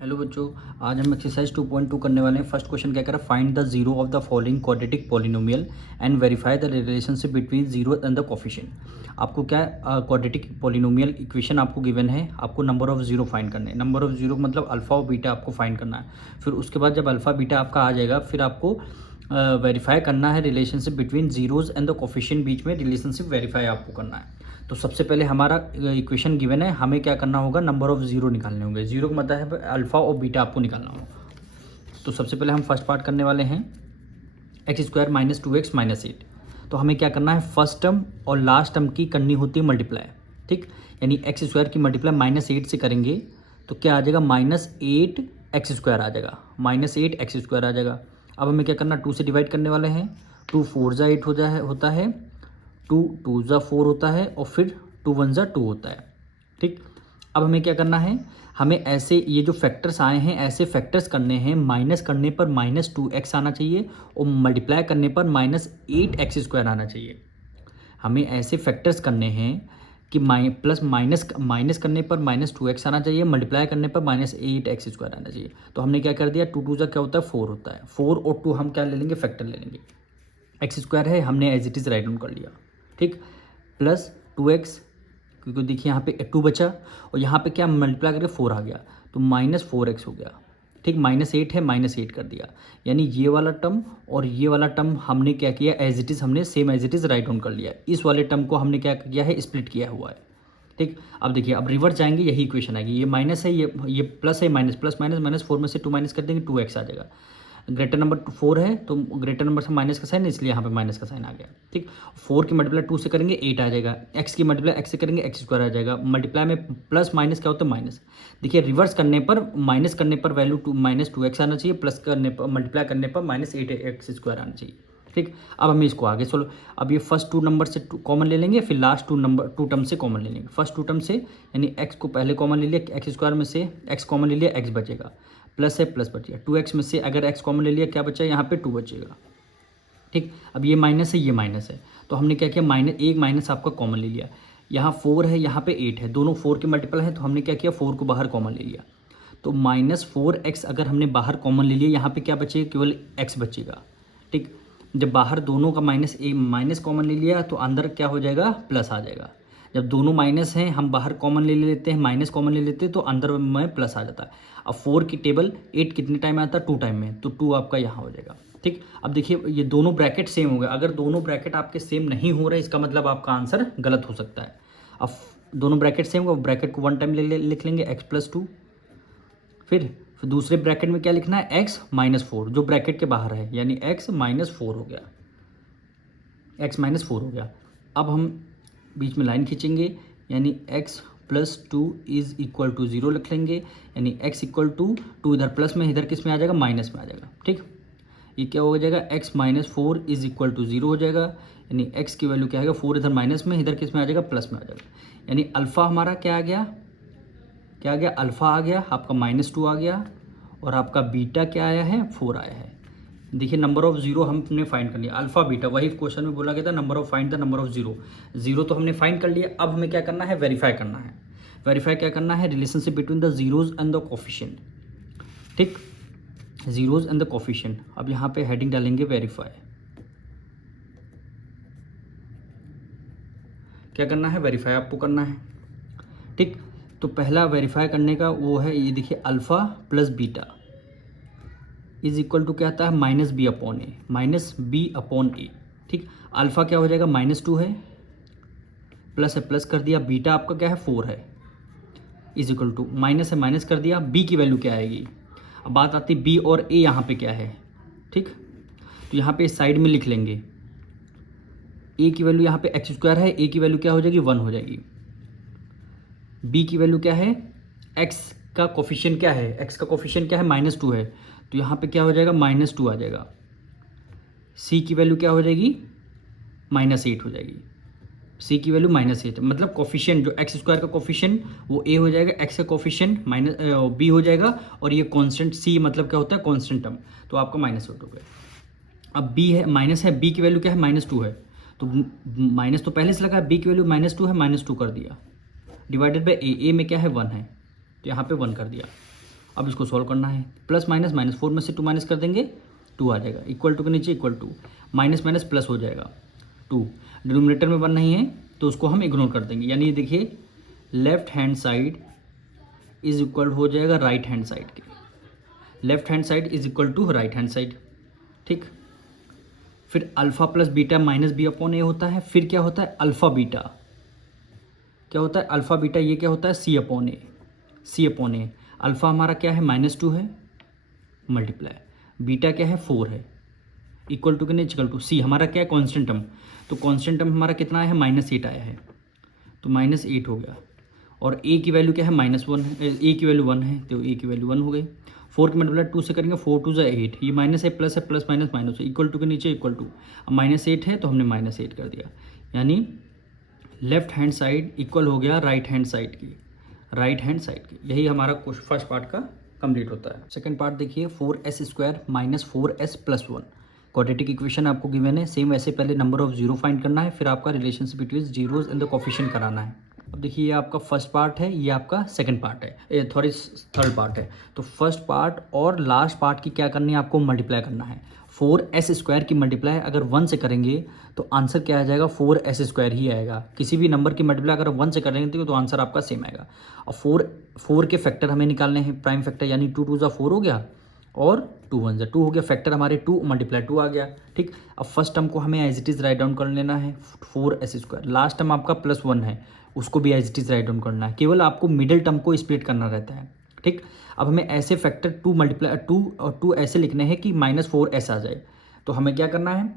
Hello बच्चों, आज हम एक्सरसाइज 2.2 करने वाले हैं। फर्स्ट क्वेश्चन क्या कह रहा है, find the zero of the following quadratic polynomial and verify the relationship between zero and the coefficient. आपको क्या क्वाड्रेटिक पॉलिनोमियल इक्वेशन आपको गिवन है, आपको नंबर ऑफ जीरो फाइंड करने हैं। नंबर ऑफ जीरो मतलब अल्फा और बीटा आपको फाइंड करना है। फिर उसके बाद जब अल्फा बीटा आपका आ जाएगा, फिर आपको वेरीफाई करना है relationship between zeros and the coefficient, बीच में रिलेशनशिप वेरीफाई आपको करना है। तो सबसे पहले हमारा इक्वेशन गिवन है, हमें क्या करना होगा, नंबर ऑफ जीरो निकालने होंगे। जीरो का मतलब है अल्फा और बीटा आपको निकालना होगा। तो सबसे पहले हम फर्स्ट पार्ट करने वाले हैं, x square minus 2x minus 8। तो हमें क्या करना है, फर्स्ट टर्म और लास्ट टर्म की करनी होती है मल्टीप्लाई। ठीक, यानी एक्स स्क्वायर की मल्टीप्लाई -8 से करेंगे तो क्या आ जाएगा, -8 एक्स स्क्वायर आ जाएगा, -8 एक्स स्क्वायर आ जाएगा। अब हमें क्या करना, 2 से डिवाइड करने वाले हैं। 2 4 जा 8 होता है, 2 2 जा 4 होता है, और फिर 2 1 जा 2 होता है। ठीक, अब हमें क्या करना है, हमें ऐसे ये जो फैक्टर्स आए हैं ऐसे फैक्टर्स करने हैं। माइनस करने पर -2x आना चाहिए और मल्टीप्लाई करने पर -8 एक्स स्क्वायर आना चाहिए। हमें ऐसे फैक्टर्स करने हैं कि माइनस करने पर -2x आना चाहिए, मल्टीप्लाई करने पर -8 एक्स स्क्वायर आना चाहिए। तो हमने क्या कर दिया, 2 2 जा क्या होता है, 4 होता है। 4 और 2 हम क्या ले लेंगे, फैक्टर ले लेंगे। एक्स स्क्वायर है, हमने as it is write down कर लिया। ठीक, प्लस 2x, क्योंकि देखिए यहाँ पे 2 बचा और यहाँ पे क्या मल्टीप्लाई करके 4 आ गया, तो -4x हो गया। ठीक, -8 है, -8 कर दिया। यानी ये वाला टर्म और ये वाला टर्म हमने क्या किया, एज इट इज़ हमने same as it is write down कर लिया। इस वाले टर्म को हमने क्या किया है, स्प्लिट किया हुआ है। ठीक, अब देखिए, अब रिवर्स जाएंगे, यही इक्वेशन आएगी। ये माइनस है, ये प्लस है, माइनस प्लस माइनस -4 में से 2 माइनस कर देंगे, 2x आ जाएगा। ग्रेटर नंबर 4 है तो ग्रेटर नंबर से माइनस का साइन, इसलिए यहाँ पे माइनस का साइन आ गया। ठीक, 4 की मल्टीप्लाई 2 से करेंगे 8 आ जाएगा, x की मल्टीप्लाई x से करेंगे एक्स स्क्वायर आ जाएगा। मल्टीप्लाई में प्लस माइनस क्या होता है, माइनस। देखिए, रिवर्स करने पर माइनस करने पर वैल्यू -2x आना चाहिए, प्लस करने पर मल्टीप्लाई करने पर -8 एक्स स्क्वायर आना चाहिए। ठीक, अब हमें इसको आगे चलो, अब ये फर्स्ट 2 नंबर से कॉमन ले लेंगे, फिर लास्ट 2 टर्म से कॉमन ले लेंगे। फर्स्ट 2 टर्म से यानी x को पहले कॉमन ले लिया, एक्स स्क्वायर में से x कॉमन ले लिया, x बचेगा, प्लस है प्लस बचेगा। 2x में से अगर x कॉमन ले लिया, क्या बचा, यहाँ पे 2 बचेगा। ठीक, अब ये माइनस है, ये माइनस है, तो हमने क्या किया, एक माइनस आपका कॉमन ले लिया। यहाँ 4 है, यहाँ पे 8 है, दोनों 4 के मल्टीपल है, तो हमने क्या किया, 4 को बाहर कॉमन ले लिया। तो -4x अगर हमने बाहर कॉमन ले लिया, यहाँ पे क्या बचेगा, केवल x बचेगा। ठीक, जब बाहर दोनों का माइनस कॉमन ले लिया तो अंदर क्या हो जाएगा, प्लस आ जाएगा। जब दोनों माइनस हैं, हम बाहर कॉमन ले लेते हैं, माइनस कॉमन ले लेते हैं, तो अंदर में प्लस आ जाता है। अब 4 की टेबल 8 कितने टाइम आता है, 2 टाइम में, तो 2 आपका यहाँ हो जाएगा। ठीक, अब देखिए, ये दोनों ब्रैकेट सेम हो गए। अगर दोनों ब्रैकेट आपके सेम नहीं हो रहे, इसका मतलब आपका आंसर गलत हो सकता है। अब दोनों ब्रैकेट सेम हो, ब्रैकेट को 1 टाइम लिख लेंगे, x+2। फिर दूसरे ब्रैकेट में क्या लिखना है, x-4, जो ब्रैकेट के बाहर है, यानी x-4 हो गया, x-4 हो गया। अब हम बीच में लाइन खींचेंगे, यानी x+2 इज इक्वल टू 0 लिख लेंगे, यानी x इक्वल टू 2 इधर प्लस में, इधर किस में आ जाएगा, माइनस में आ जाएगा। ठीक, ये क्या हो जाएगा, x-4 इज इक्वल टू 0 हो जाएगा, यानी x की वैल्यू क्या आएगा, 4 इधर माइनस में, इधर किस में आ जाएगा, प्लस में आ जाएगा। यानी अल्फ़ा हमारा क्या आ गया, अल्फ़ा आ गया आपका -2 आ गया, और आपका बीटा क्या आया है, 4 आया है। देखिए, नंबर ऑफ जीरो हमने फाइंड कर लिया, अल्फा बीटा, वही क्वेश्चन में बोला गया था, number of find the number of zero तो हमने फाइंड कर लिया। अब हमें क्या करना है, वेरीफाई करना है। वेरीफाई क्या करना है, relationship between the zeros and the coefficient. ठीक, जीरोज एंड द कोफिशिएंट। अब यहाँ पे हेडिंग डालेंगे वेरीफाई। क्या करना है, वेरीफाई आपको करना है। ठीक, तो पहला वेरीफाई करने का वो है, ये देखिए, alpha plus beta is equal to क्या आता है, -b/a। ठीक, अल्फा क्या हो जाएगा, -2 है, प्लस है प्लस कर दिया, बीटा आपका क्या है, 4 है, इज इक्वल टू माइनस है माइनस कर दिया, b की वैल्यू क्या आएगी। अब बात आती है b और a यहाँ पे क्या है। ठीक, तो यहाँ पे साइड में लिख लेंगे, a की वैल्यू यहाँ पे x² है, a की वैल्यू क्या हो जाएगी, 1 हो जाएगी। b की वैल्यू क्या है, x का कोफिशिएंट क्या है, x का कोफिशिएंट क्या है, -2 है, तो यहाँ पे क्या हो जाएगा, -2 आ जाएगा। c की वैल्यू क्या हो जाएगी, -8 हो जाएगी। c की वैल्यू -8, मतलब कोफिशिएंट जो x² का कोफिशिएंट वो a हो जाएगा, x का कोफिशिएंट b हो जाएगा, और ये कांस्टेंट c मतलब क्या होता है, कांस्टेंट टर्म, तो आपका -8 हो गया। अब b है, माइनस है, b की वैल्यू क्या है, -2 है, तो माइनस तो पहले से लगा, b की वैल्यू -2 है, -2 कर दिया, डिवाइडेड बाई a में क्या है, 1 है, तो यहाँ पे 1 कर दिया। अब इसको सॉल्व करना है, प्लस माइनस माइनस, 4 में से 2 माइनस कर देंगे 2 आ जाएगा, इक्वल टू के नीचे equal to, minus minus plus हो जाएगा 2, डिनोमिनेटर में 1 नहीं है तो उसको हम इग्नोर कर देंगे, यानी ये देखिए left hand side is equal हो जाएगा राइट हैंड साइड के, left hand side is equal to right hand side, ठीक। फिर alpha plus beta minus B upon A होता है, फिर क्या होता है अल्फ़ा बीटा, क्या होता है अल्फ़ा बीटा, ये क्या होता है सी अपॉन ए, सी अपॉन ए, अल्फ़ा हमारा क्या है -2 है मल्टीप्लाई, बीटा क्या है 4 है, इक्वल टू के नहीं इक्वल टू, सी हमारा क्या है कांस्टेंट टर्म, तो कांस्टेंट टर्म हमारा कितना आया है -8 आया है, तो -8 हो गया, और ए की वैल्यू क्या है -1 है, ए की वैल्यू 1 है तो ए की वैल्यू 1 हो गई, 4 की मल्टीप्लाई 2 से करेंगे, 4 2 8, ये माइनस है प्लस माइनस माइनस है, इक्वल टू के नीचे इक्वल टू, अब -8 है तो हमने -8 कर दिया, यानी लेफ्ट हैंड साइड इक्वल हो गया राइट हैंड साइड की, राइट हैंड साइड की। यही हमारा फर्स्ट पार्ट का कंप्लीट होता है। सेकंड पार्ट देखिए 4s² minus 4s plus 1, quadratic equation आपको गिवन है, सेम वैसे पहले नंबर ऑफ जीरो फाइंड करना है, फिर आपका relationship between zeros and the coefficient कराना है। अब देखिए ये आपका फर्स्ट पार्ट है, ये आपका सेकंड पार्ट है, सॉरी थर्ड पार्ट है। तो फर्स्ट पार्ट और लास्ट पार्ट की क्या करनी है, आपको मल्टीप्लाई करना है। 4s² की मल्टीप्लाई अगर 1 से करेंगे तो आंसर क्या आ जाएगा, 4s² ही आएगा। किसी भी नंबर की मल्टीप्लाई अगर 1 से करेंगे तो आंसर आपका सेम आएगा। और 4 के फैक्टर हमें निकालने हैं, प्राइम फैक्टर, यानी 2 2 4 हो गया और 2 1 2 हो गया, फैक्टर हमारे 2 मल्टीप्लाई 2 आ गया, ठीक। अब फर्स्ट टर्म को हमें as it is write down कर लेना है 4s², लास्ट टर्म आपका +1 है उसको भी as it is write down करना है, केवल आपको मिडिल टर्म को स्प्लिट करना रहता है, ठीक। अब हमें ऐसे फैक्टर 2 मल्टीप्लाई 2 और 2 ऐसे लिखने हैं कि -4s आ जाए, तो हमें क्या करना है,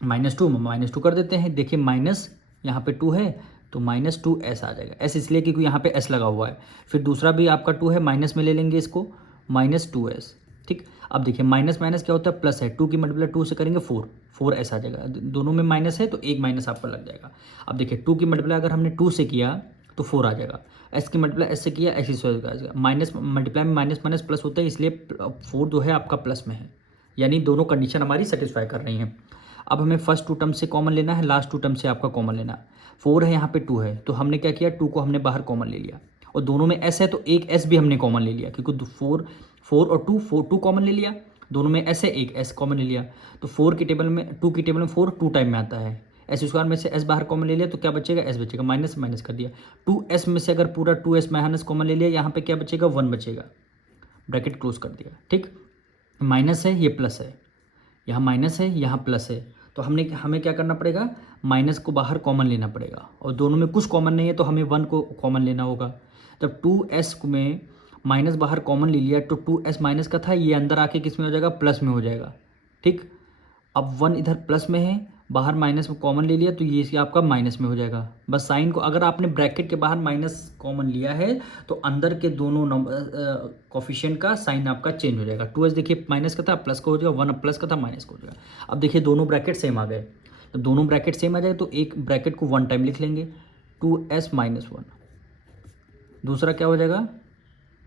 -2 कर देते हैं। देखिए माइनस यहाँ पे 2 है तो -2s आ जाएगा, s इसलिए क्योंकि यहाँ पे s लगा हुआ है। फिर दूसरा भी आपका 2 है, माइनस में ले लेंगे इसको, -2s, ठीक। अब देखिए माइनस माइनस क्या होता है, प्लस है, 2 की मल्टीप्लाई 2 से करेंगे 4s आ जाएगा, दोनों में माइनस है तो एक माइनस आपका लग जाएगा। अब देखिए 2 की मल्टीप्लाई अगर हमने 2 से किया तो 4 आ जाएगा, s की मल्टीप्लाई s से किया s ही आ जाएगा, माइनस मल्टीप्लाई में माइनस माइनस प्लस होता है, इसलिए 4 जो है आपका प्लस में है, यानी दोनों कंडीशन हमारी सेटिस्फाई कर रही हैं। अब हमें फर्स्ट 2 टर्म से कॉमन लेना है, लास्ट 2 टर्म से आपका कॉमन लेना है। 4 है यहाँ पे 2 है, तो हमने क्या किया, 2 को हमने बाहर कॉमन ले लिया, और दोनों में s है तो एक s भी हमने कॉमन ले लिया, क्योंकि 4 और 2 कॉमन ले लिया, दोनों में s है, एक s कॉमन ले लिया। तो 4 की टेबल में 2 की टेबल में 4 2 टाइम में आता है, s² में से s बाहर कॉमन ले लिया तो क्या बचेगा, s बचेगा, माइनस माइनस कर दिया। 2s में से अगर पूरा 2s माइनस कॉमन ले लिया, यहाँ पे क्या बचेगा, 1 बचेगा, ब्रैकेट क्लोज कर दिया, ठीक। माइनस है, ये प्लस है, यहाँ माइनस है, यहाँ प्लस है, तो हमें क्या करना पड़ेगा, माइनस को बाहर कॉमन लेना पड़ेगा, और दोनों में कुछ कॉमन नहीं है तो हमें 1 को कॉमन लेना होगा। तब 2s में माइनस बाहर कॉमन ले लिया तो 2s माइनस का था, ये अंदर आके किस में हो जाएगा, प्लस में हो जाएगा, ठीक। अब 1 इधर प्लस में है, बाहर माइनस में कॉमन ले लिया तो ये आपका माइनस में हो जाएगा। बस साइन को अगर आपने ब्रैकेट के बाहर माइनस कॉमन लिया है तो अंदर के दोनों नंबर कोफिशिएंट का साइन आपका चेंज हो जाएगा। 2s देखिए माइनस का था, प्लस का हो जाएगा, 1 प्लस का था, माइनस का हो जाएगा। अब देखिए दोनों ब्रैकेट सेम आ गए, तो दोनों ब्रैकेट सेम आ जाए तो एक ब्रैकेट को 1 टाइम लिख लेंगे, 2s - 1, दूसरा क्या हो जाएगा,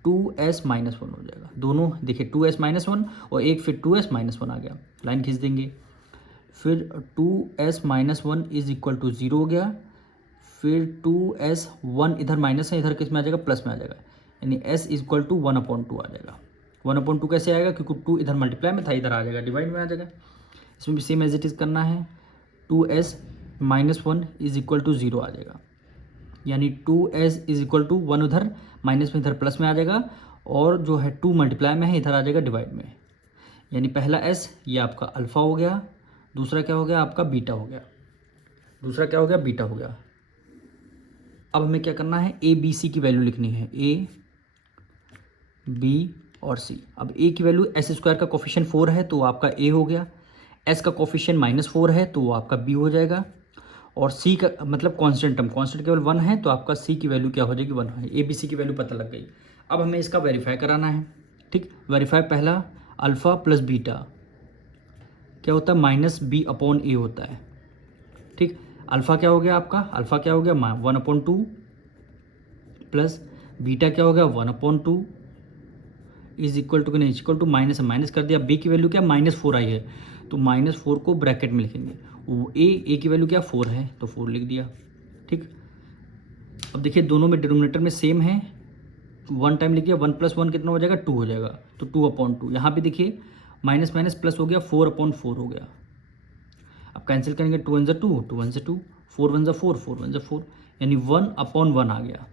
2s - 1 हो जाएगा। दोनों देखिए 2s - 1 और एक फिर 2s - 1 आ गया, लाइन खींच देंगे। फिर 2s - 1 इज इक्वल टू 0 हो गया, फिर 2s 1 इधर माइनस है, इधर किस में आ जाएगा, प्लस में आ जाएगा, यानी s इज इक्वल टू 1/2 आ जाएगा। 1/2 कैसे आएगा, क्योंकि 2 इधर मल्टीप्लाई में था, इधर आ जाएगा, डिवाइड में आ जाएगा। इसमें भी सेम एज इट इज़ करना है, 2s - 1 इज इक्वल टू 0 आ जाएगा, यानी 2s इज इक्वल टू 1 उधर माइनस में, इधर प्लस में आ जाएगा, और जो है 2 मल्टीप्लाई में है, इधर आ जाएगा डिवाइड में, यानी पहला s ये आपका अल्फ़ा हो गया, दूसरा क्या हो गया आपका बीटा हो गया, दूसरा क्या हो गया, बीटा हो गया। अब हमें क्या करना है, a b c की वैल्यू लिखनी है, a b और c। अब a की वैल्यू s² का कोफिशिएंट 4 है तो आपका a हो गया, s का कोफिशिएंट -4 है तो वो आपका b हो जाएगा, और c का मतलब कांस्टेंट टर्म, कांस्टेंट केवल 1 है तो आपका c की वैल्यू क्या हो जाएगी, 1 है। a b c की वैल्यू पता लग गई। अब हमें इसका वेरीफाई कराना है, ठीक। वेरीफाई पहला, अल्फ़ा प्लस बीटा क्या होता है, -b/a होता है, ठीक। अल्फ़ा क्या हो गया आपका, अल्फ़ा क्या हो गया 1/2 प्लस बीटा क्या हो गया 1/2 इज इक्वल टू, नहीं इक्वल टू माइनस, माइनस कर दिया। b की वैल्यू क्या -4 आई है तो -4 को ब्रैकेट में लिखेंगे, a की वैल्यू क्या 4 है तो 4 लिख दिया, ठीक। अब देखिए दोनों में डिनोमिनेटर में सेम है वन टाइम लिखिए, 1+1 कितना हो जाएगा, 2 हो जाएगा, तो 2/2। यहाँ पे देखिए माइनस माइनस प्लस हो गया, 4/4 हो गया। अब कैंसिल करेंगे, 2 1 2, 2 1 2, 4 1 4, 4 1 4, यानी 1/1 आ गया,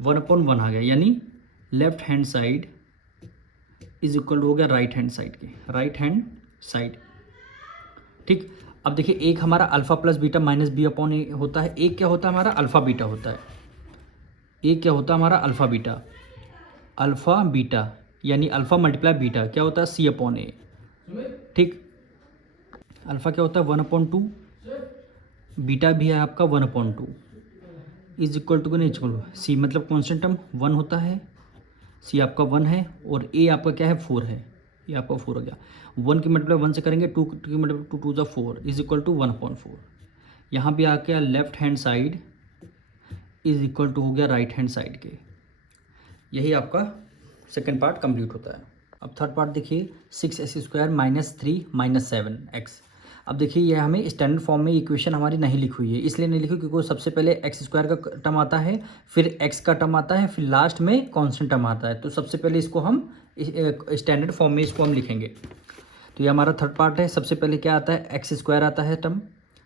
1/1 आ गया, यानी left hand side is equal हो गया राइट हैंड साइड के, राइट हैंड साइड। ठीक, अब देखिए एक हमारा alpha plus beta minus b/a होता है, एक क्या होता है हमारा अल्फा बीटा होता है, एक क्या होता है हमारा अल्फा बीटा, अल्फा बीटा यानी अल्फा मल्टीप्लाई बीटा क्या होता है, c/a। ठीक, अल्फा क्या होता है 1/2, बीटा भी है आपका 1/2 इज इक्वल टू नहीं इक्वल सी, मतलब कॉन्स्टेंट टर्म 1 होता है, सी आपका 1 है और ए आपका क्या है 4 है, ये आपका 4 हो गया। 1 की मल्टीप्लाई 1 से करेंगे, 2 की मल्टीप्लाई 2 2 4 इज इक्वल टू 1/4। यहाँ भी आके left hand side is equal to हो गया राइट हैंड साइड के। यही आपका सेकेंड पार्ट कंप्लीट होता है। अब थर्ड पार्ट देखिए, 6x² - 3 - 7x। अब देखिए ये हमें स्टैंडर्ड फॉर्म में इक्वेशन हमारी नहीं लिखी हुई है, इसलिए नहीं लिखी क्योंकि सबसे पहले x² का टर्म आता है, फिर x का टर्म आता है, फिर लास्ट में कॉन्स्टेंट टर्म आता है। तो सबसे पहले इसको हम स्टैंडर्ड फॉर्म में इसको हम लिखेंगे। तो ये हमारा थर्ड पार्ट है। सबसे पहले क्या आता है, x² आता है टर्म,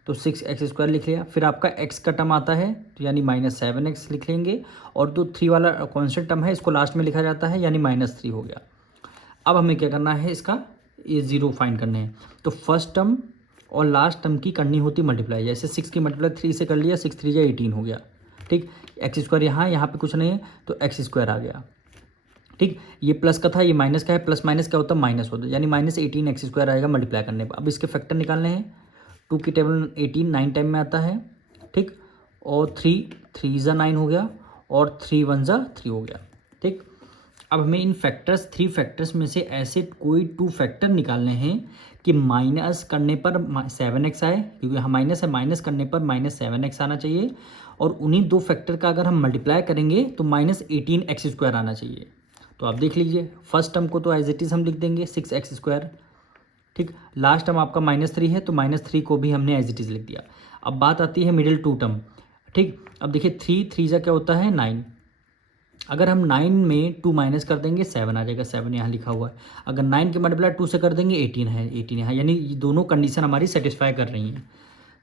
तो 6x² लिख लिया। फिर आपका x का टर्म आता है तो यानी -7x लिख लेंगे, और जो 3 वाला कॉन्स्टेंट टर्म है इसको लास्ट में लिखा जाता है यानी -3 हो गया। अब हमें क्या करना है, इसका ये 0 फाइंड करने हैं। तो फर्स्ट टर्म और लास्ट टर्म की करनी होती मल्टीप्लाई, जैसे 6 की मल्टीप्लाई 3 से कर लिया, 6 3 जा 18 हो गया। ठीक, x² यहाँ पे कुछ नहीं है तो x² आ गया। ठीक, ये प्लस का था, ये माइनस का है, प्लस माइनस क्या होता है माइनस होता है, यानी -18x² आएगा मल्टीप्लाई करने पर। अब इसके फैक्टर निकालने हैं। 2 की टेबल 18 9 टाइम में आता है। ठीक, और 3 जा 9 हो गया, और 3 1 जा 3 हो गया। ठीक, अब हमें इन फैक्टर्स 3 फैक्टर्स में से ऐसे कोई 2 फैक्टर निकालने हैं कि माइनस करने पर 7x आए, क्योंकि यहाँ माइनस है, माइनस करने पर -7x आना चाहिए, और उन्हीं 2 फैक्टर का अगर हम मल्टीप्लाई करेंगे तो -18x² आना चाहिए। तो आप देख लीजिए, फर्स्ट टर्म को तो एज इट इज़ हम लिख देंगे 6x²। ठीक, लास्ट टर्म आपका -3 है तो -3 को भी हमने एज इट इज़ लिख दिया। अब बात आती है मिडिल 2 टर्म। ठीक, अब देखिए 3 3 जा क्या होता है 9, अगर हम 9 में 2 माइनस कर देंगे 7 आ जाएगा, 7 यहाँ लिखा हुआ है। अगर 9 के मल्टीप्लाई 2 से कर देंगे 18 है, 18 यहाँ, यानी ये दोनों कंडीशन हमारी सेटिस्फाई कर रही हैं,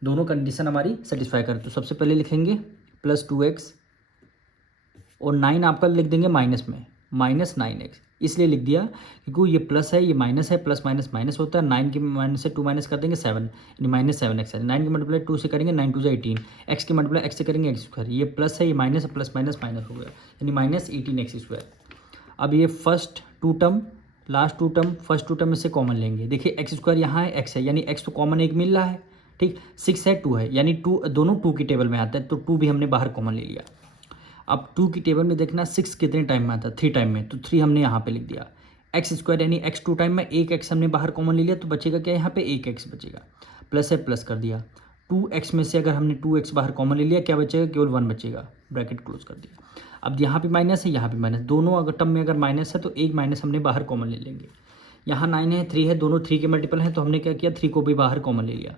दोनों कंडीशन हमारी सेटिस्फाई कर। तो सबसे पहले लिखेंगे +2x, और 9 आपका लिख देंगे माइनस में, -9x इसलिए लिख दिया क्योंकि ये प्लस है, ये माइनस है, प्लस माइनस माइनस होता है। 9 की माइनस से 2 माइनस कर देंगे 7, यानी -7x है। 9 की मल्टीप्लाई 2 से करेंगे 9 2 जा 18, x की मल्टीप्लाई x से करेंगे x², ये प्लस है, ये माइनस है, प्लस माइनस माइनस हो गया, यानी -18x²। अब ये first 2 term last 2 term first 2 term में से कॉमन लेंगे। देखिए x² यहाँ है, x है, यानी x तो कॉमन एक मिल रहा है। ठीक, 6 है 2 है, यानी 2 दोनों 2 की टेबल में आता है, तो 2 भी हमने बाहर कॉमन ले लिया। अब 2 की टेबल में देखना 6 कितने टाइम में आता है, 3 टाइम में, तो 3 हमने यहाँ पे लिख दिया। x² यानी x 2 टाइम में, एक x हमने बाहर कॉमन ले लिया, तो बचेगा क्या यहाँ पे, एक x बचेगा। प्लस है, प्लस कर दिया। 2x में से अगर हमने 2x बाहर कॉमन ले लिया, क्या बचेगा, केवल 1 बचेगा, ब्रैकेट क्लोज कर दिया। अब यहाँ पे माइनस है, यहाँ पे माइनस, दोनों अगर टर्म में अगर माइनस है तो एक माइनस हमने बाहर कॉमन ले लेंगे। यहाँ 9 है, 3 है, दोनों 3 के मल्टीपल हैं, तो हमने क्या किया, 3 को भी बाहर कॉमन ले लिया।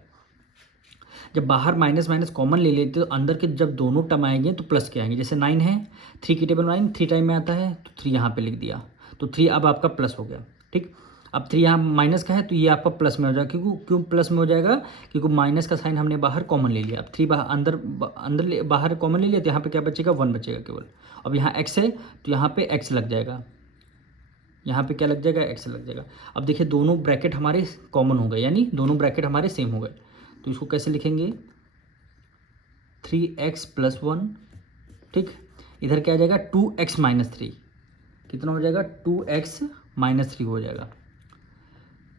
जब बाहर माइनस माइनस कॉमन ले लेते तो अंदर के जब दोनों टर्म आएंगे तो प्लस के आएंगे। जैसे 9 है, 3 की टेबल 9 3 टाइम में आता है, तो 3 यहाँ पे लिख दिया, तो 3 अब आपका प्लस हो गया। ठीक, अब 3 यहाँ माइनस का है तो ये आपका प्लस में हो जाएगा, क्यों प्लस में हो जाएगा, क्योंकि माइनस का साइन हमने बाहर कॉमन ले लिया। अब 3 बाहर कॉमन ले लिया, तो यहाँ पे क्या बचेगा, 1 बचेगा केवल। अब यहाँ x है तो यहाँ पे x लग जाएगा, यहाँ पे क्या लग जाएगा, x लग जाएगा। अब देखिए दोनों ब्रैकेट हमारे कॉमन हो गए, यानी दोनों ब्रैकेट हमारे सेम हो गए। तो इसको कैसे लिखेंगे, 3x + 1। ठीक, इधर क्या आ जाएगा, 2x - 3, कितना हो जाएगा, 2x - 3 हो जाएगा,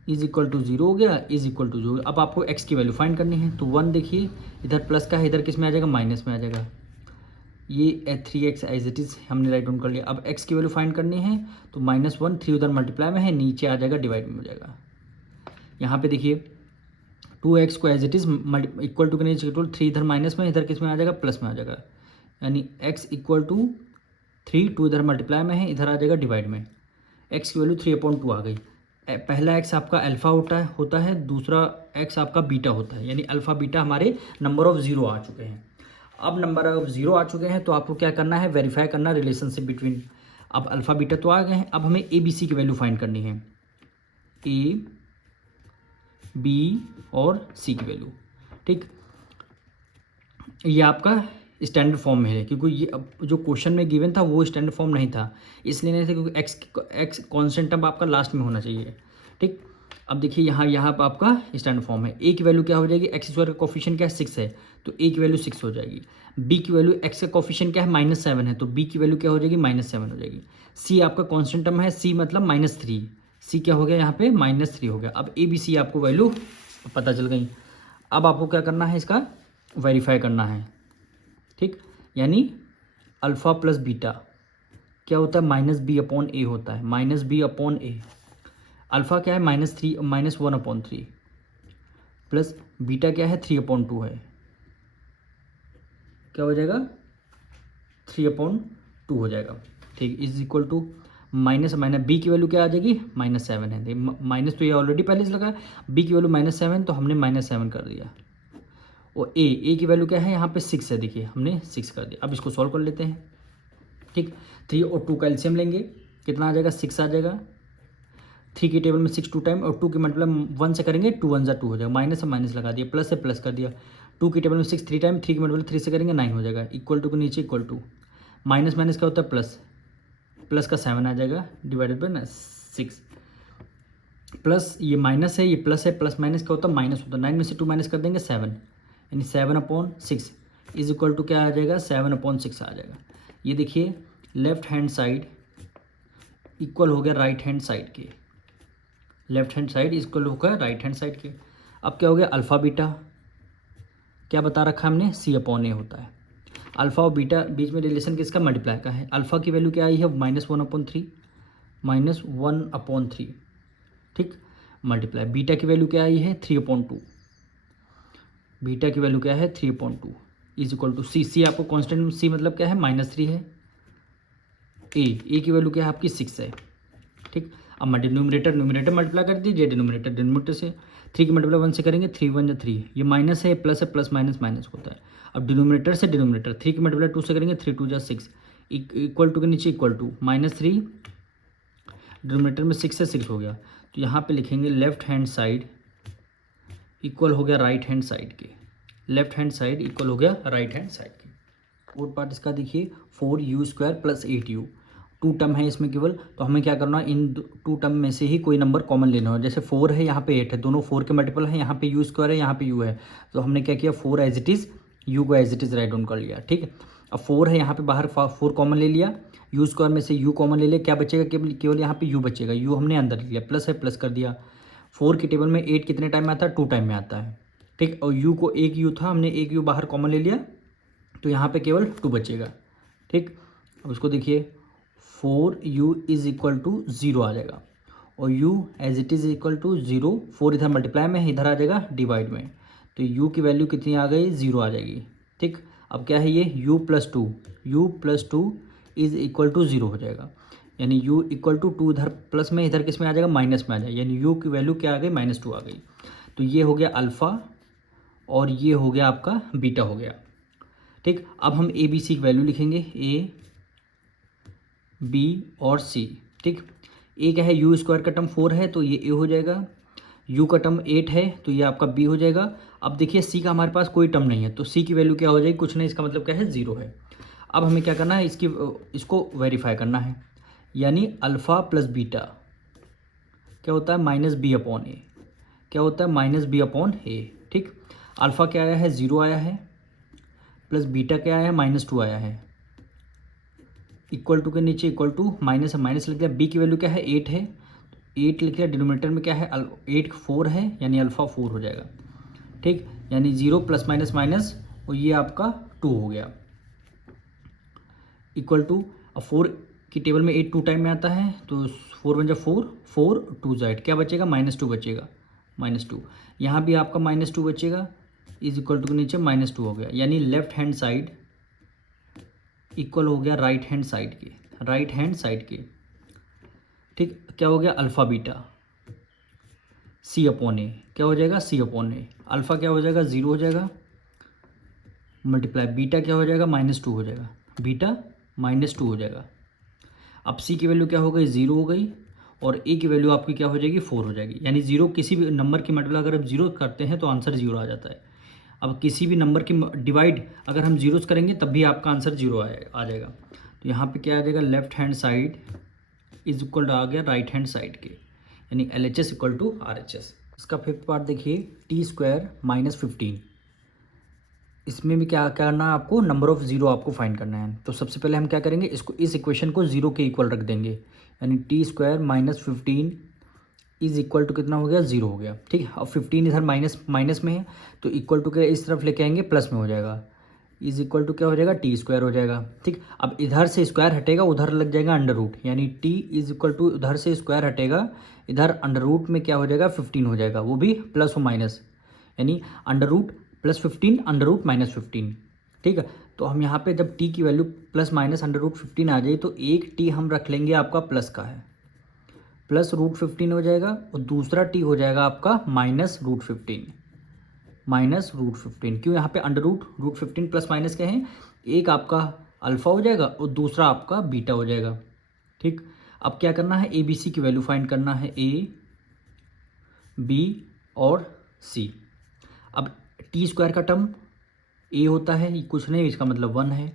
इज इक्वल टू 0 हो गया, इज इक्वल टू 0। अब आपको x की वैल्यू फाइंड करनी है, तो 1 देखिए इधर प्लस का है, इधर किस में आ जाएगा, माइनस में आ जाएगा। ये 3x एज इट इज़ हमने राइट डाउन कर लिया। अब x की वैल्यू फाइंड करनी है, तो -1, 3 उधर मल्टीप्लाई में है, नीचे आ जाएगा, डिवाइड में हो जाएगा। यहाँ पे देखिए 2x को as it is equal to के नीचे 3 इधर माइनस में, इधर किस में आ जाएगा, प्लस में आ जाएगा, यानी x = 3, 2 इधर मल्टीप्लाई में है, इधर आ जाएगा डिवाइड में। x की वैल्यू 3/2 आ गई। पहला x आपका अल्फ़ा होता है, दूसरा x आपका बीटा होता है, यानी अल्फ़ा बीटा हमारे नंबर ऑफ 0 आ चुके हैं। अब नंबर अगर 0 आ चुके हैं तो आपको क्या करना है, वेरीफाई करना रिलेशनशिप बिटवीन। अब अल्फ़ा बीटा तो आ गए हैं, अब हमें ए बी सी की वैल्यू फाइंड करनी है, ए बी और सी की वैल्यू। ठीक, ये आपका स्टैंडर्ड फॉर्म में है, क्योंकि ये अब जो क्वेश्चन में गिवन था वो स्टैंडर्ड फॉर्म नहीं था, इसलिए नहीं था क्योंकि एक्स कॉन्स्टेंट टर्म आपका लास्ट में होना चाहिए। ठीक, अब देखिए यहाँ पर आपका स्टैंडर्ड फॉर्म है। ए की वैल्यू क्या हो जाएगी, एक्स स्क्वायर का कोफिशिएंट क्या है 6 है, तो ए की वैल्यू 6 हो जाएगी। बी की वैल्यू एक्स का कोफिशिएंट क्या है -7 है, तो बी की वैल्यू क्या हो जाएगी -7 हो जाएगी। सी आपका कॉन्स्टेंट टर्म है, सी मतलब -3, सी क्या हो गया यहाँ पे -3 हो गया। अब ए बी सी आपको वैल्यू पता चल गई। अब आपको क्या करना है, इसका वेरीफाई करना है। ठीक, यानी अल्फ़ा प्लस बीटा क्या होता है, -b/a होता है, -b/a। अल्फ़ा क्या है -1/3 प्लस बीटा क्या है 3/2 है, क्या हो जाएगा 3/2 हो जाएगा। ठीक, is equal to minus B की वैल्यू क्या आ जाएगी -7 है, माइनस तो ये ऑलरेडी पहले से लगा है, बी की वैल्यू -7 तो हमने -7 कर दिया। और ए की वैल्यू क्या है यहाँ पे 6 है, देखिए हमने 6 कर दिया। अब इसको सॉल्व कर लेते हैं। ठीक, 3 और 2 का एलसीएम लेंगे, कितना आ जाएगा 6 आ जाएगा। 3 की टेबल में 6 2 टाइम, और 2 की मतलब 1 से करेंगे 2 1 2 हो जाएगा, माइनस से माइनस लगा दिया, प्लस से प्लस कर दिया। 2 की टेबल में 6 3 टाइम, 3 की मतलब 3 से करेंगे 9 हो जाएगा, इक्वल टू के नीचे इक्वल टू, माइनस माइनस क्या होता है प्लस, प्लस का 7 आ जाएगा डिवाइडेड बाई 6, प्लस ये माइनस है ये प्लस है, प्लस माइनस क्या होता है माइनस होता है, 9 में से 2 माइनस कर देंगे 7, यानी 7/6 इज इक्वल टू क्या आ जाएगा 7/6 आ जाएगा। ये देखिए लेफ्ट हैंड साइड इक्वल हो गया राइट हैंड साइड के, लेफ्ट हैंड साइड इक्वल हो गया राइट हैंड साइड के। अब क्या हो गया, अल्फ़ा बीटा क्या बता रखा हमने C/A होता है। अल्फ़ा और बीटा बीच में रिलेशन किसका, मल्टीप्लाई का है। अल्फ़ा की वैल्यू क्या आई है -1/3, ठीक, मल्टीप्लाई बीटा की वैल्यू क्या आई है 3/2, बीटा की वैल्यू क्या है 3/2 इज इक्वल टू सी आपको कांस्टेंट, सी मतलब क्या है -3 है। ए की वैल्यू क्या है आपकी 6 है। ठीक, अब न्यूमरेटर मल्टीप्लाई कर दीजिए, डिनोमिनेटर से 3 की मल्टीप्लाई 1 से करेंगे 3 1 3, ये माइनस है प्लस है, प्लस माइनस माइनस होता है। अब डिनोमिनेटर से 3 की मल्टीप्लाई 2 से करेंगे 3 2 6, इक्वल टू के नीचे इक्वल टू -3, डिनोमिनेटर में 6 से 6 हो गया, तो यहाँ पे लिखेंगे लेफ्ट हैंड साइड इक्वल हो गया राइट हैंड साइड के, लेफ्ट हैंड साइड इक्वल हो गया राइट हैंड साइड के। फोर्थ पार्ट इसका देखिए 4u² + 8u, 2 टर्म है इसमें केवल, तो हमें क्या करना है इन 2 टर्म में से ही कोई नंबर कॉमन लेना हो। जैसे 4 है यहाँ पे 8 है, दोनों 4 के मल्टीपल है, यहाँ पे u² है यहाँ पे u है, तो हमने क्या किया 4 एज इट इज़, u को as it is write down कर लिया। ठीक है, अब 4 है यहाँ पे बाहर 4 कॉमन ले लिया, u² में से u कॉमन ले लिया, क्या बचेगा केवल यहाँ पे u बचेगा, u हमने अंदर ले लिया, प्लस है प्लस कर दिया। 4 की टेबल में 8 कितने टाइम में आता है 2 टाइम में आता है। ठीक, और u को एक u था, हमने एक u बाहर कॉमन ले लिया, तो यहाँ पे केवल 2 बचेगा। ठीक, अब उसको देखिए 4u इज इक्वल टू 0 आ जाएगा, और u as it is equal to 0, 4 इधर मल्टीप्लाई में है, इधर आ जाएगा डिवाइड में, तो u की वैल्यू कितनी आ गई 0 आ जाएगी। ठीक, अब क्या है ये u + 2 इज इक्वल टू 0 हो जाएगा, यानी u इक्वल टू 2 इधर प्लस में, इधर किस में आ जाएगा माइनस में आ जाएगा, यानी u की वैल्यू क्या आ गई -2 आ गई। तो ये हो गया अल्फ़ा और ये हो गया आपका बीटा हो गया। ठीक, अब हम ए बी सी की वैल्यू लिखेंगे, ए बी और सी। ठीक, ए क्या है u² का टर्म 4 है तो ये ए हो जाएगा, u का टर्म 8 है तो ये आपका बी हो जाएगा। अब देखिए सी का हमारे पास कोई टर्म नहीं है, तो सी की वैल्यू क्या हो जाएगी कुछ नहीं, इसका मतलब क्या है 0 है। अब हमें क्या करना है इसको वेरीफाई करना है, यानी अल्फ़ा प्लस बीटा क्या होता है -b/a, क्या होता है -b/a। ठीक, अल्फ़ा क्या आया है 0 आया है, प्लस बीटा क्या आया है -2 आया है, इक्वल टू के नीचे इक्वल टू, माइनस है माइनस लिख दिया। बी की वैल्यू क्या है 8 है, 8 लिख दिया, डिनोमिनेटर में क्या है 8 4 है, यानी अल्फ़ा 4 हो जाएगा। ठीक, यानी 0 + माइनस माइनस, और ये आपका 2 हो गया, इक्वल टू, अब 4 की टेबल में 8 2 टाइम में आता है, तो 4 1 4, 4 2 8 क्या बचेगा -2 बचेगा, -2, यहाँ भी आपका -2 बचेगा, इज इक्वल टू के नीचे -2 हो गया, यानी लेफ्ट हैंड साइड इक्वल हो गया राइट हैंड साइड के, राइट हैंड साइड के। ठीक, क्या हो गया अल्फ़ा बीटा C/A, क्या हो जाएगा C/A, अल्फ़ा क्या हो जाएगा 0 हो जाएगा, मल्टीप्लाई बीटा क्या हो जाएगा, -2 हो जाएगा, बीटा -2 हो जाएगा। अब सी की वैल्यू क्या हो गई, 0 हो गई, और ए की वैल्यू आपकी क्या हो जाएगी, 4 हो जाएगी। यानी 0 किसी भी नंबर की मल्टीप्लाई अगर आप 0 करते हैं तो आंसर 0 आ जाता है। अब किसी भी नंबर की डिवाइड अगर हम जीरोस करेंगे तब भी आपका आंसर 0 आ जाएगा। तो यहाँ पे क्या आ जाएगा, left hand side is equal to आ गया राइट हैंड साइड के, यानी LHS इक्वल टू RHS। इसका फिफ्थ पार्ट देखिए, t² -15। इसमें भी क्या करना है आपको, नंबर ऑफ जीरो आपको फाइंड करना है। तो सबसे पहले हम क्या करेंगे, इसको इस इक्वेशन को 0 के इक्वल रख देंगे, यानी t² -15 इज इक्वल टू कितना हो गया, 0 हो गया। ठीक है, अब 15 इधर माइनस में है तो इक्वल टू के इस तरफ लेके आएंगे, प्लस में हो जाएगा, इज इक्वल टू क्या हो जाएगा, t² हो जाएगा। ठीक, अब इधर से स्क्वायर हटेगा, उधर लग जाएगा अंडर रूट, यानी t इज इक्वल टू उधर से स्क्वायर हटेगा, इधर अंडर रूट में क्या हो जाएगा, 15 हो जाएगा, वो भी प्लस और माइनस, यानी अंडर रूट +15 अंडर रूट -15। ठीक है, तो हम यहाँ पे जब t की value plus minus under root 15 आ जाए तो एक t हम रख लेंगे आपका प्लस का है, +√15 हो जाएगा, और दूसरा t हो जाएगा आपका -√15, -√15। क्यों, यहाँ पे अंडर रूट 15 प्लस माइनस के हैं, एक आपका अल्फ़ा हो जाएगा और दूसरा आपका बीटा हो जाएगा। ठीक, अब क्या करना है, ABC की वैल्यू फाइंड करना है, A, B और C। अब t² का टर्म A होता है, ये कुछ नहीं, इसका मतलब 1 है।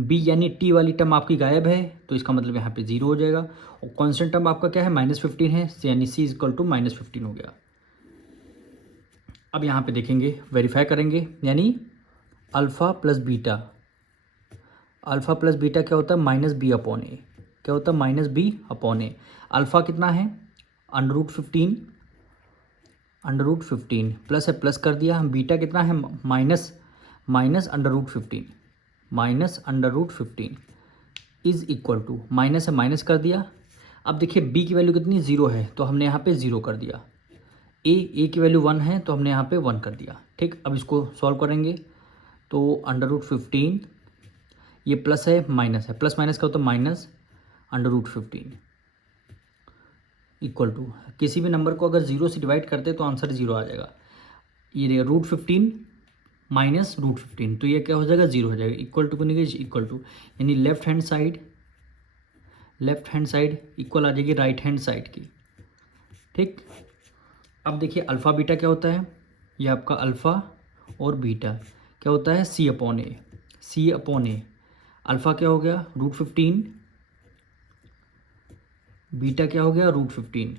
B यानी t वाली टर्म आपकी गायब है, तो इसका मतलब यहाँ पे 0 हो जाएगा, और कांस्टेंट टर्म आपका क्या है, -15 है, यानी C इक्वल टू -15 हो गया। अब यहाँ पे देखेंगे, वेरीफाई करेंगे, यानी अल्फ़ा प्लस बीटा क्या होता है, -B/A, क्या होता है, -B/A। अल्फ़ा कितना है, √15 प्लस है, प्लस कर दिया। बीटा कितना है, -√15 इज इक्वल टू, माइनस है, माइनस कर दिया। अब देखिए b की वैल्यू कितनी, 0 है, तो हमने यहाँ पे 0 कर दिया। a की वैल्यू 1 है, तो हमने यहाँ पे 1 कर दिया। ठीक, अब इसको सॉल्व करेंगे तो √15, ये प्लस है, माइनस है, प्लस माइनस का होता है माइनस, √15 इक्वल टू, किसी भी नंबर को अगर 0 से डिवाइड करते तो आंसर 0 आ जाएगा। ये देखिए √15 -√15, तो ये क्या हो जाएगा, 0 हो जाएगा। इक्वल टू बनेगी इक्वल टू, यानी लेफ्ट हैंड साइड इक्वल आ जाएगी राइट हैंड साइड की। ठीक, अब देखिए अल्फ़ा बीटा क्या होता है, ये आपका अल्फ़ा और बीटा क्या होता है, C/A। अल्फ़ा क्या हो गया, √15, बीटा क्या हो गया, √15।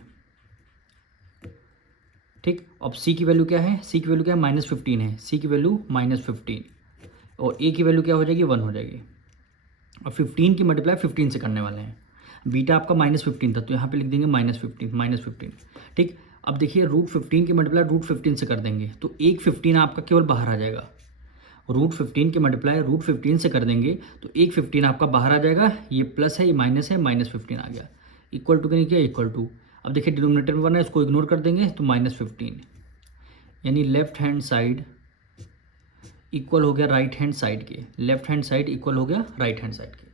ठीक, अब C की वैल्यू क्या है, C की वैल्यू क्या है, -15 है, C की वैल्यू -15, और A की वैल्यू क्या हो जाएगी, 1 हो जाएगी। अब 15 की मल्टीप्लाई 15 से करने वाले हैं। बीटा आपका -15 था, तो यहाँ पे लिख देंगे -15। ठीक, अब देखिए √15 की मल्टीप्लाई √15 से कर देंगे तो एक 15 आपका केवल बाहर आ जाएगा। √15 की मल्टीप्लाई √15 से कर देंगे तो एक 15 आपका बाहर आ जाएगा, ये प्लस है, ये माइनस है, -15 आ गया। इक्वल टू क्या, इक्वल टू, अब देखिए डिनोमिनेटर में बना है, इसको इग्नोर कर देंगे तो -15, यानी लेफ्ट हैंड साइड इक्वल हो गया राइट हैंड साइड के, लेफ्ट हैंड साइड इक्वल हो गया राइट हैंड साइड के।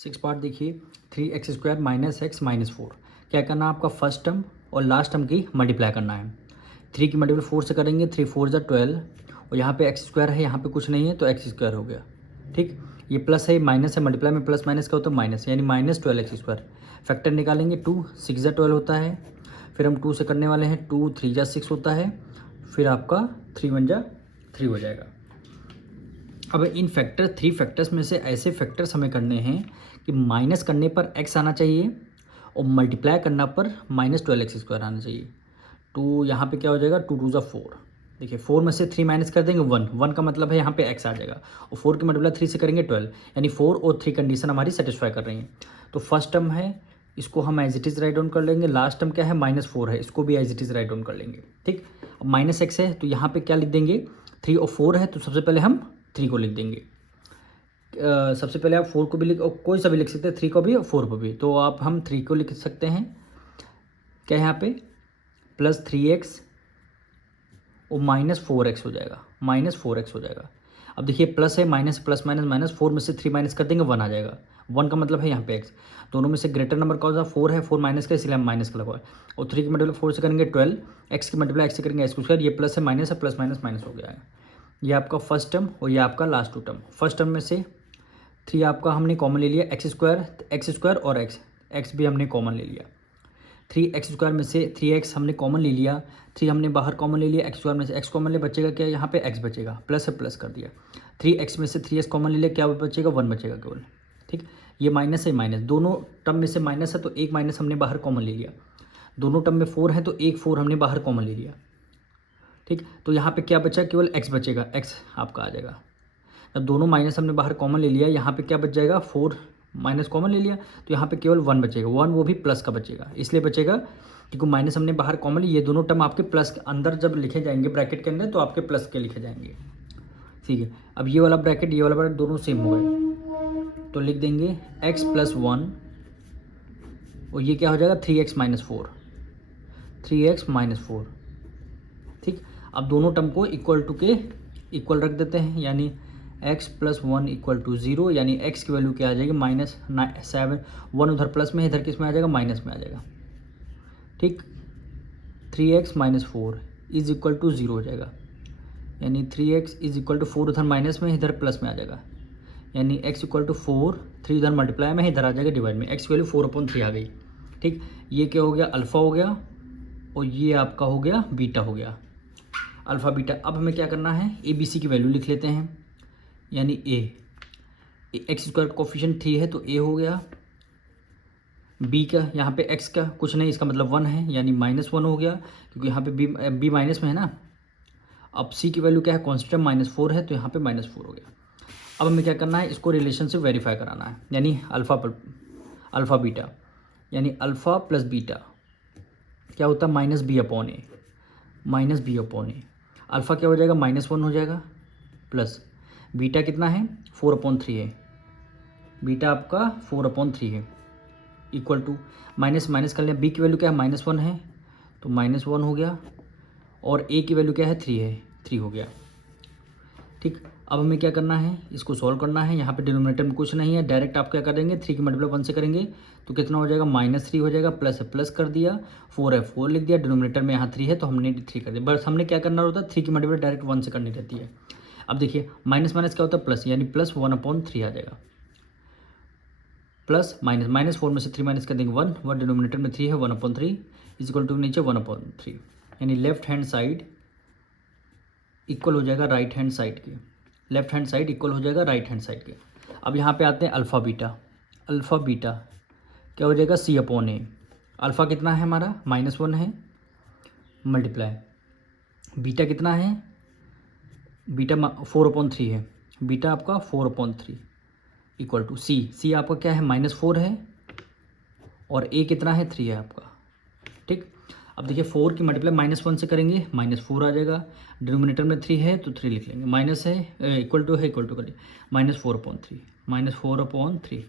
6 पार्ट देखिए, 3x² -x -4, क्या करना है आपका, फर्स्ट टर्म और लास्ट टर्म की मल्टीप्लाई करना है। 3 की मल्टीप्लाई 4 से करेंगे, 3 4 ज़ा 12, और यहाँ पे x² है, यहाँ पे कुछ नहीं है तो x² हो गया। ठीक, ये प्लस है, माइनस है, मल्टीप्लाई में प्लस माइनस का होता है माइनस, यानी -12x²। फैक्टर निकालेंगे, 2 6 ज़ा 12 होता है, फिर हम 2 से करने वाले हैं, 2 3 ज़ा 6 होता है, फिर आपका 3 1 ज़ा 3 हो जाएगा। अब इन 3 फैक्टर्स में से ऐसे फैक्टर्स हमें करने हैं कि माइनस करने पर x आना चाहिए और मल्टीप्लाई करना पर -12x² आना चाहिए। तो यहाँ पे क्या हो जाएगा, 2 2 ज़ा 4, देखिए 4 में से 3 माइनस कर देंगे, 1 का मतलब है यहाँ पे x आ जाएगा, और 4 की मल्टीप्लाई 3 से करेंगे 12, यानी 4 और 3 कंडीशन हमारी सेटिस्फाई कर रही हैं। तो फर्स्ट टर्म है, इसको हम as it is write down कर लेंगे। लास्ट टर्म क्या है, -4 है, इसको भी as it is write down कर लेंगे। ठीक, अब -x है तो यहाँ पे क्या लिख देंगे, 3 और 4 है, तो सबसे पहले हम 3 को लिख देंगे। सबसे पहले आप 4 को भी लिख, कोई सा भी लिख सकते हैं, 3 को भी और 4 को भी, तो आप हम 3 को लिख सकते हैं। क्या यहाँ पे +3x और -4x हो जाएगा, -4x हो जाएगा। अब देखिए प्लस है, माइनस, प्लस माइनस माइनस, 4 में से 3 माइनस कर देंगे, 1 आ जाएगा। 1 का मतलब है यहाँ पे x, दोनों में से ग्रेटर नंबर कौन सा, 4 है, 4 माइनस का, इसलिए हम माइनस का लगा। और 3 की मल्टीप्लाई 4 से करेंगे 12, x की मल्टीप्लाई x से करेंगे x², ये प्लस है, माइनस है, प्लस माइनस माइनस हो गया है। ये आपका फर्स्ट टर्म और ये आपका last two term. First term में से 3 आपका हमने कॉमन ले लिया, एक्स स्क्वायर और एक्स भी हमने कॉमन ले लिया। 3x² में से 3x हमने कॉमन ले लिया, 3 हमने बाहर कॉमन ले लिया, x² में से x कॉमन ले, बचेगा क्या यहाँ पे x बचेगा, प्लस है प्लस कर दिया। 3x में से 3x कॉमन ले लिया, क्या बचेगा 1 बचेगा केवल। ठीक, ये माइनस है माइनस, दोनों टर्म में से माइनस है तो एक माइनस हमने बाहर कॉमन ले लिया। दोनों टर्म में 4 है तो एक 4 हमने बाहर कॉमन ले लिया। ठीक, तो यहाँ पे क्या बचा, केवल x बचेगा, x आपका आ जाएगा। अब दोनों माइनस हमने बाहर कॉमन ले लिया, यहाँ पे क्या बच जाएगा 4 माइनस कॉमन ले लिया तो यहाँ पे केवल 1 बचेगा, 1 वो भी प्लस का बचेगा, इसलिए बचेगा क्योंकि माइनस हमने बाहर कॉमन लिया। ये दोनों टर्म आपके प्लस के अंदर जब लिखे जाएंगे ब्रैकेट के अंदर तो आपके प्लस के लिखे जाएंगे। ठीक है, अब ये वाला ब्रैकेट ये वाला ब्रैकेट दोनों सेम हो गए तो लिख देंगे x + 1 और ये क्या हो जाएगा 3x - 4, 3x - 4। ठीक, अब दोनों टर्म को इक्वल टू के इक्वल रख देते हैं, यानी x + 1 = 0, यानी x की वैल्यू क्या आ जाएगी -7। 1 उधर प्लस में, इधर किस में आ जाएगा माइनस में आ जाएगा। ठीक, 3x - 4 = 0 हो जाएगा, यानी 3x = 4 उधर माइनस में, इधर प्लस में आ जाएगा, यानी x = 4, 3 उधर मल्टीप्लाई में, इधर आ जाएगा डिवाइड में, x की वैल्यू 4/3 आ गई। ठीक, ये क्या हो गया अल्फ़ा हो गया और ये आपका हो गया बीटा हो गया, अल्फ़ा बीटा। अब हमें क्या करना है, ABC की वैल्यू लिख लेते हैं, यानी x² कोफिशिएंट 3 है तो a हो गया, b का यहाँ पे x का कुछ नहीं, इसका मतलब 1 है, यानी -1 हो गया क्योंकि यहाँ पे b माइनस में है ना। अब c की वैल्यू क्या है कॉन्स्टेंट -4 है तो यहाँ पे -4 हो गया। अब हमें क्या करना है, इसको रिलेशन से वेरीफाई कराना है, यानी अल्फ़ा बीटा, यानी अल्फ़ा प्लस बीटा क्या होता है -b/a, -b/a। अल्फ़ा क्या हो जाएगा -1 हो जाएगा, प्लस बीटा कितना है 4/3 है, बीटा आपका 4/3 है, इक्वल टू माइनस माइनस कर लें, b की वैल्यू क्या है -1 है तो -1 हो गया, और a की वैल्यू क्या है 3 है, 3 हो गया। ठीक, अब हमें क्या करना है, इसको सॉल्व करना है। यहाँ पे डिनोमिनेटर में कुछ नहीं है, डायरेक्ट आप क्या करेंगे 3 की मल्टीप्लाई 1 से करेंगे तो कितना हो जाएगा -3 हो जाएगा, प्लस है प्लस कर दिया, 4 है 4 लिख दिया, डिनोमिनेटर में यहाँ 3 है तो हमने 3 कर दिया। बस हमने क्या करना होता है 3 की मल्टीप्लाई डायरेक्ट 1 से करनी रहती है। अब देखिए माइनस माइनस क्या होता है प्लस, यानी +1/3 आ जाएगा, प्लस माइनस -4 में से 3 माइनस कर देंगे 1 डिनोमिनेटर में 3 है 1/3 = नीचे 1/3, यानी लेफ्ट हैंड साइड इक्वल हो जाएगा राइट हैंड साइड के, लेफ्ट हैंड साइड इक्वल हो जाएगा राइट हैंड साइड के। अब यहाँ पे आते हैं अल्फ़ा बीटा क्या हो जाएगा c/a। अल्फ़ा कितना है हमारा -1 है, मल्टीप्लाई बीटा कितना है, बीटा 4/3 है, बीटा आपका 4/3 इक्वल टू सी आपका क्या है -4 है और a कितना है 3 है आपका। ठीक, अब देखिए 4 की मल्टीप्लाई -1 से करेंगे -4 आ जाएगा, डिनोमिनेटर में 3 है तो 3 लिख लेंगे, माइनस है इक्वल टू करिए -4/3,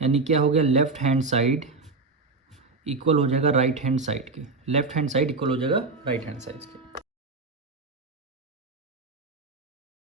यानी क्या हो गया लेफ्ट हैंड साइड इक्वल हो जाएगा राइट हैंड साइड के, लेफ्ट हैंड साइड इक्वल हो जाएगा राइट हैंड साइड के।